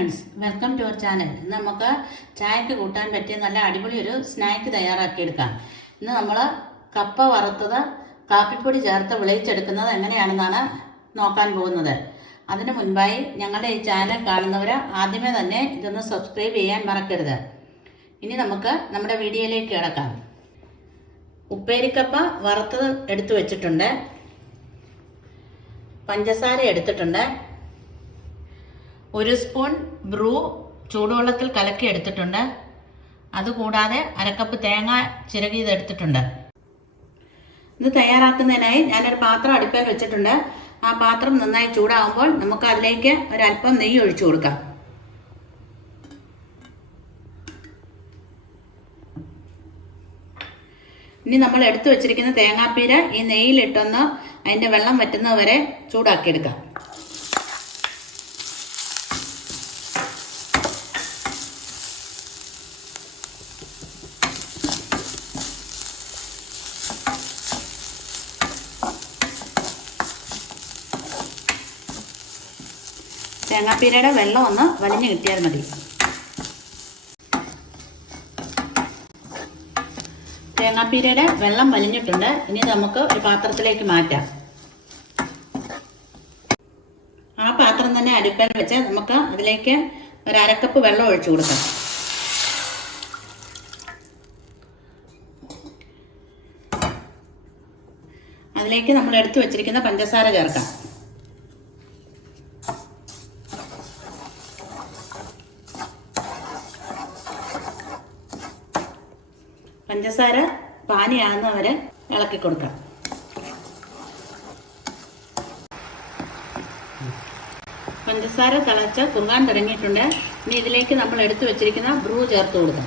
Friends, welcome to our channel. ഇന്ന് നമുക്ക് ചായക്ക് കൂട്ടാൻ പറ്റിയ നല്ല അടിപൊളി ഒരു സ്നാക്ക് തയ്യാറാക്കിയെടുക്കാം. ഇന്ന് നമ്മൾ കപ്പ വറുത്തത് കാപ്പിപ്പൊടി ചേർത്ത് വിളയിച്ചെടുക്കുന്നത് എങ്ങനെയാണെന്നാണ് നോക്കാൻ പോകുന്നത്. അതിനു മുൻപായി ഞങ്ങളുടെ ഈ ചാനൽ കാണുന്നവർ ആദ്യമേ തന്നെ ഇതൊന്ന് സബ്സ്ക്രൈബ് ചെയ്യാൻ മറക്കരുത്. ഇനി നമുക്ക് നമ്മുടെ വീഡിയോയിലേക്ക് കിടക്കാം. ഉപ്പേരിക്കപ്പ വറുത്തത് എടുത്തു വെച്ചിട്ടുണ്ട്, പഞ്ചസാര എടുത്തിട്ടുണ്ട്, 1 സ്പൂൺ ബ്രൂ ചൂടുവെള്ളത്തിൽ കലക്കി എടുത്തിട്ടുണ്ട്. അതുകൂടാതെ 1 കപ്പ് തേങ്ങ ചിരകിയത് എടുത്തിട്ടുണ്ട്. ഇത് തയ്യാറാക്കുന്നതിനായി ഞാനൊരു പാത്രം അടുപ്പിൽ വെച്ചിട്ടുണ്ട്. ആ പാത്രം നന്നായി ചൂടാകുമ്പോൾ നമുക്ക് അതിലേക്ക് ഒരല്പം നെയ്യ് ഒഴിച്ചു കൊടുക്കാം. ഇനി നമ്മൾ എടുത്തു വെച്ചിരിക്കുന്ന തേങ്ങാപ്പീര ഈ നെയ്യിലിട്ടൊന്ന് അതിൻ്റെ വെള്ളം വറ്റുന്നവരെ ചൂടാക്കിയെടുക്കാം. തേങ്ങാപ്പീരയുടെ വെള്ളം ഒന്ന് വലിഞ്ഞു കിട്ടിയാൽ മതി. തേങ്ങാപ്പീരയുടെ വെള്ളം വലിഞ്ഞിട്ടുണ്ട്. ഇനി നമുക്ക് ഒരു പാത്രത്തിലേക്ക് മാറ്റാം. ആ പാത്രം തന്നെ അടുപ്പിൽ വെച്ച് നമുക്ക് അതിലേക്ക് 1/2 കപ്പ് വെള്ളം ഒഴിച്ചു കൊടുക്കാം. അതിലേക്ക് നമ്മൾ എടുത്തു വെച്ചിരിക്കുന്ന പഞ്ചസാര ചേർക്കാം. പഞ്ചസാര പാനിയാകുന്നവരെ ഇളക്കി കൊടുക്കാം. പഞ്ചസാര തിളച്ച് കുറുകാൻ തുടങ്ങിയിട്ടുണ്ട്. ഇനി ഇതിലേക്ക് നമ്മൾ എടുത്തു വെച്ചിരിക്കുന്ന ബ്രൂ ചേർത്ത് കൊടുക്കാം.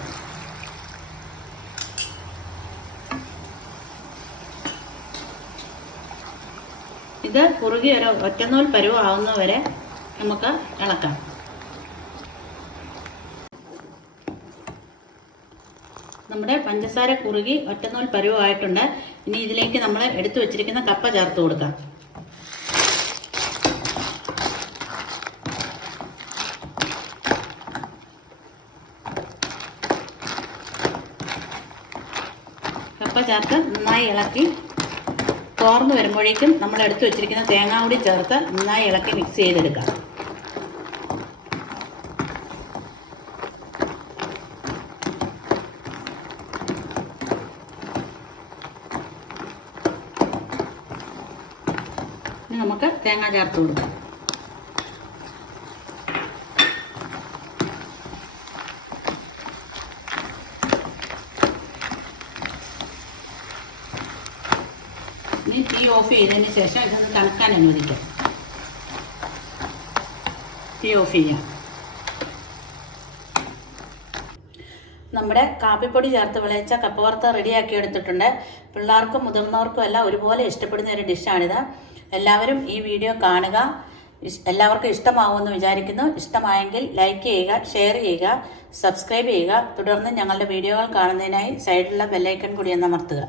ഇത് കുറുകി ഒരു ഒറ്റനൂൽ പരുവാകുന്നവരെ നമുക്ക് ഇളക്കാം. നമ്മുടെ പഞ്ചസാര കുറുകി ഒറ്റനൂൽ പരുവായിട്ടുണ്ട്. ഇനി ഇതിലേക്ക് നമ്മൾ എടുത്തു വെച്ചിരിക്കുന്ന കപ്പ ചേർത്ത് കൊടുക്കാം. കപ്പ ചേർത്ത് നന്നായി ഇളക്കി തോർന്ന് വരുമ്പോഴേക്കും നമ്മൾ എടുത്തു വെച്ചിരിക്കുന്ന തേങ്ങ കൂടി ചേർത്ത് നന്നായി ഇളക്കി മിക്സ് ചെയ്തെടുക്കാം. നമുക്ക് തേങ്ങ ചേർത്ത് കൊടുക്കാം. ഇനി തീ ഓഫ് ചെയ്തതിന് ശേഷം ഇതൊന്ന് തണുക്കാൻ അനുവദിക്കാം. തീ ഓഫ് ചെയ്യാം. നമ്മുടെ കാപ്പിപ്പൊടി ചേർത്ത് വിളയിച്ച കപ്പ വറുത്ത റെഡിയാക്കി എടുത്തിട്ടുണ്ട്. പിള്ളേർക്കും മുതിർന്നവർക്കും എല്ലാം ഒരുപോലെ ഇഷ്ടപ്പെടുന്ന ഒരു ഡിഷാണിത്. എല്ലാവരും ഈ വീഡിയോ കാണുക. എല്ലാവർക്കും ഇഷ്ടമാവുമെന്ന് വിചാരിക്കുന്നു. ഇഷ്ടമായെങ്കിൽ ലൈക്ക് ചെയ്യുക, ഷെയർ ചെയ്യുക, സബ്സ്ക്രൈബ് ചെയ്യുക. തുടർന്ന് ഞങ്ങളുടെ വീഡിയോകൾ കാണുന്നതിനായി സൈഡിലുള്ള ബെല്ലൈക്കൺ കൂടി ഒന്ന് അമർത്തുക.